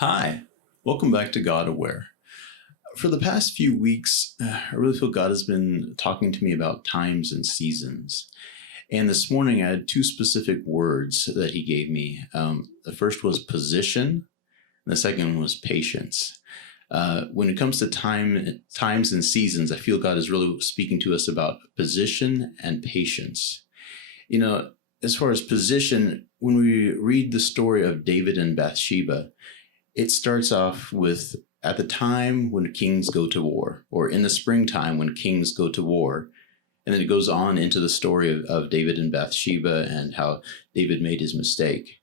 Hi, welcome back to God Aware. For the past few weeks, I really feel God has been talking to me about times and seasons. And this morning, I had two specific words that He gave me. The first was position, and the second was patience. When it comes to times and seasons, I feel God is really speaking to us about position and patience. You know, as far as position, when we read the story of David and Bathsheba, it starts off with at the time when kings go to war, or in the springtime when kings go to war. And then it goes on into the story of David and Bathsheba and how David made his mistake.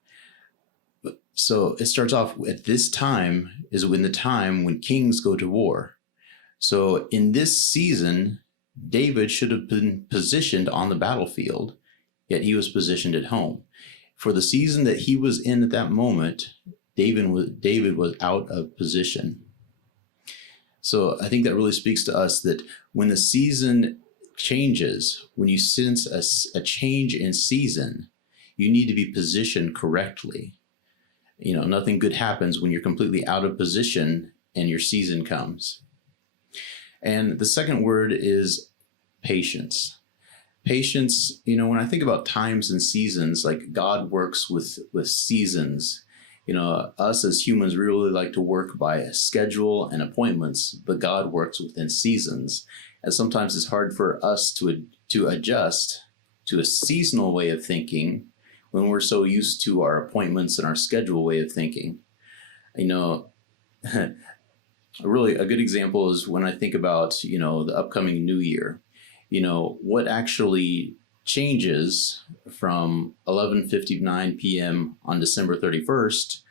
So it starts off at this time is when the time when kings go to war. So in this season, David should have been positioned on the battlefield, yet he was positioned at home. For the season that he was in at that moment, David was out of position. So I think that really speaks to us that when the season changes, when you sense a change in season, you need to be positioned correctly. Nothing good happens when you're completely out of position and your season comes. And the second word is patience. Patience, when I think about times and seasons, like God works with seasons. Us as humans, we really like to work by a schedule and appointments, but God works within seasons. And sometimes it's hard for us to adjust to a seasonal way of thinking when we're so used to our appointments and our schedule way of thinking. Really a good example is when I think about, the upcoming new year. What actually changes from 11:59 p.m. on December 31st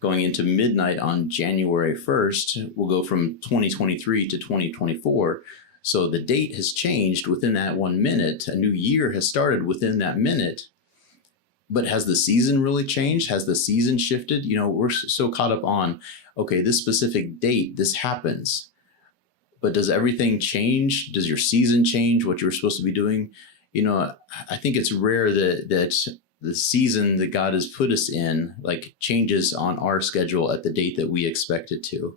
going into midnight on January 1st will go from 2023 to 2024. So the date has changed within that 1 minute. A new year has started within that minute. But has the season really changed? Has the season shifted? We're so caught up on, okay, this specific date, this happens. But does everything change? Does your season change what you're supposed to be doing? I think it's rare that the season that God has put us in changes on our schedule at the date that we expect it to.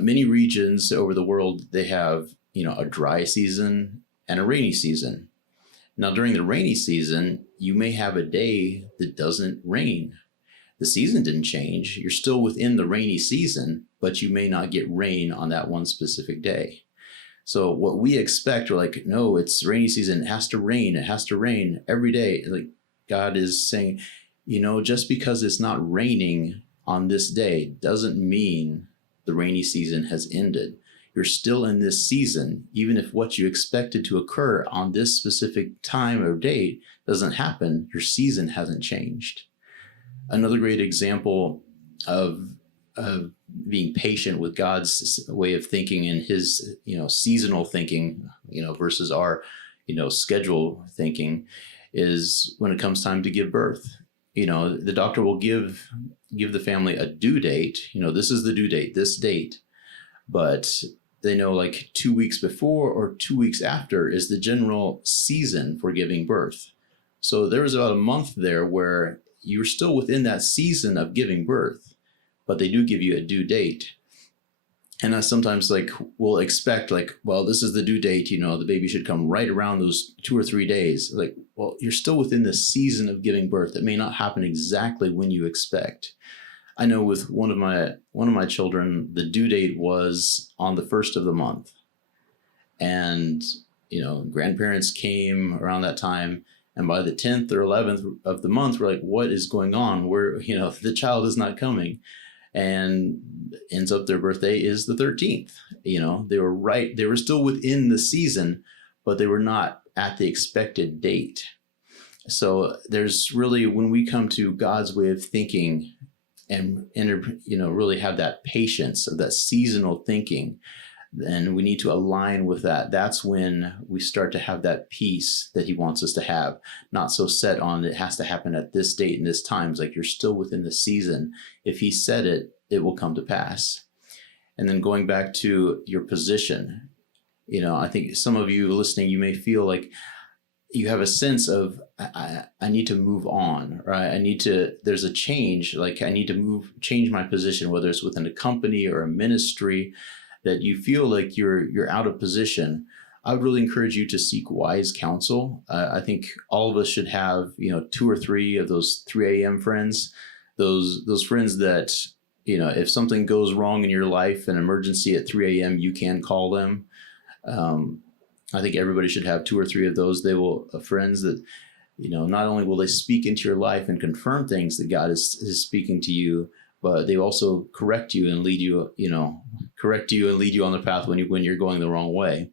Many regions over the world, they have, a dry season and a rainy season. Now, during the rainy season, you may have a day that doesn't rain. The season didn't change. You're still within the rainy season, but you may not get rain on that one specific day. So what we expect, we're like, no, it's rainy season. It has to rain. It has to rain every day. Like God is saying, just because it's not raining on this day doesn't mean the rainy season has ended. You're still in this season, even if what you expected to occur on this specific time or date doesn't happen, your season hasn't changed. Another great example of being patient with God's way of thinking and his, seasonal thinking, versus our, schedule thinking is when it comes time to give birth. The doctor will give the family a due date. This is the due date, this date, but they know 2 weeks before or 2 weeks after is the general season for giving birth. So there was about a month there where you're still within that season of giving birth, but they do give you a due date. And I sometimes will expect well, this is the due date, the baby should come right around those 2 or 3 days. Well, you're still within the season of giving birth. It may not happen exactly when you expect. I know with one of my children, the due date was on the first of the month. And, grandparents came around that time. And by the 10th or 11th of the month, we're like, what is going on? The child is not coming. And ends up their birthday is the 13th. They were right. They were still within the season, but they were not at the expected date. So there's really, when we come to God's way of thinking and really have that patience of that seasonal thinking, then we need to align with that. That's when we start to have that peace that he wants us to have, not so set on it has to happen at this date and this time. It's like you're still within the season. If he said it, it will come to pass. And then going back to your position, I think some of you listening, you may feel like, you have a sense of I need to move on, right? There's a change, like I need to change my position, whether it's within a company or a ministry, that you feel like you're out of position. I would really encourage you to seek wise counsel. I think all of us should have, 2 or 3 of those 3 a.m. friends, those friends that, if something goes wrong in your life, an emergency at 3 a.m., you can call them. I think everybody should have 2 or 3 of those. They will friends that, not only will they speak into your life and confirm things that God is speaking to you, but they also correct you and lead you, and lead you on the path when you're going the wrong way.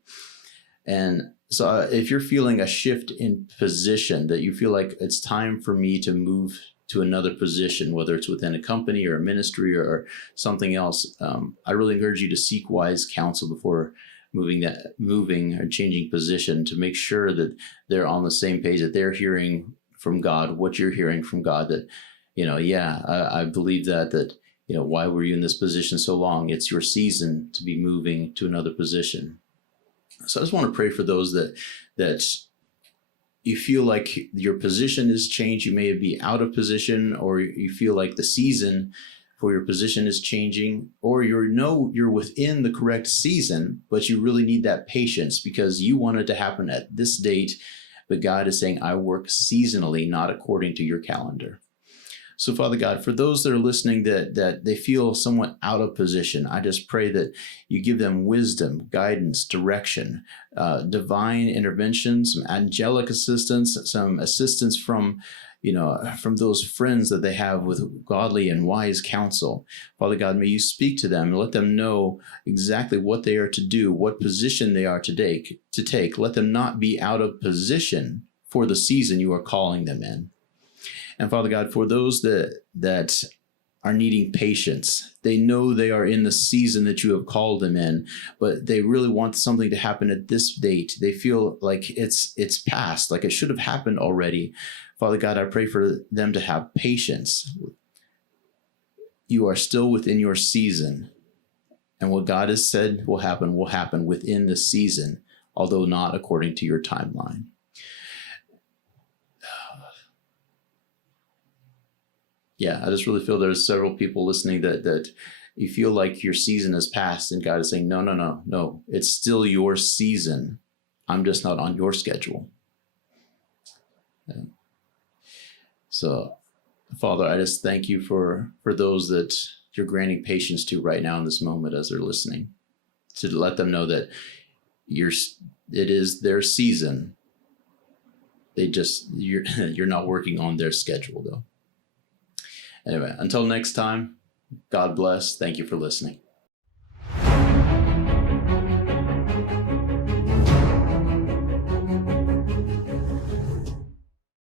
And so if you're feeling a shift in position, that you feel like it's time for me to move to another position, whether it's within a company or a ministry or something else, I really encourage you to seek wise counsel before moving or changing position, to make sure that they're on the same page, that they're hearing from God what you're hearing from God, that, I believe that, why were you in this position so long? It's your season to be moving to another position. So I just want to pray for those that you feel like your position is changed. You may be out of position, or you feel like the season for your position is changing, or you're within the correct season, but you really need that patience because you want it to happen at this date. But God is saying, I work seasonally, not according to your calendar. So Father God, for those that are listening that they feel somewhat out of position, I just pray that you give them wisdom, guidance, direction, divine intervention, some angelic assistance, some assistance from those friends that they have with godly and wise counsel. Father God, may you speak to them and let them know exactly what they are to do, what position they are to take. Let them not be out of position for the season you are calling them in. And Father God, for those that are needing patience, they know they are in the season that you have called them in, but they really want something to happen at this date. They feel like it's past, like it should have happened already. Father God, I pray for them to have patience. You are still within your season, and what God has said will happen within the season, although not according to your timeline. Yeah, I just really feel there's several people listening that you feel like your season has passed, and God is saying, no, it's still your season. I'm just not on your schedule. Yeah. So, Father, I just thank you for those that you're granting patience to right now in this moment as they're listening, to let them know that it is their season. You're not working on their schedule though. Anyway, until next time, God bless. Thank you for listening.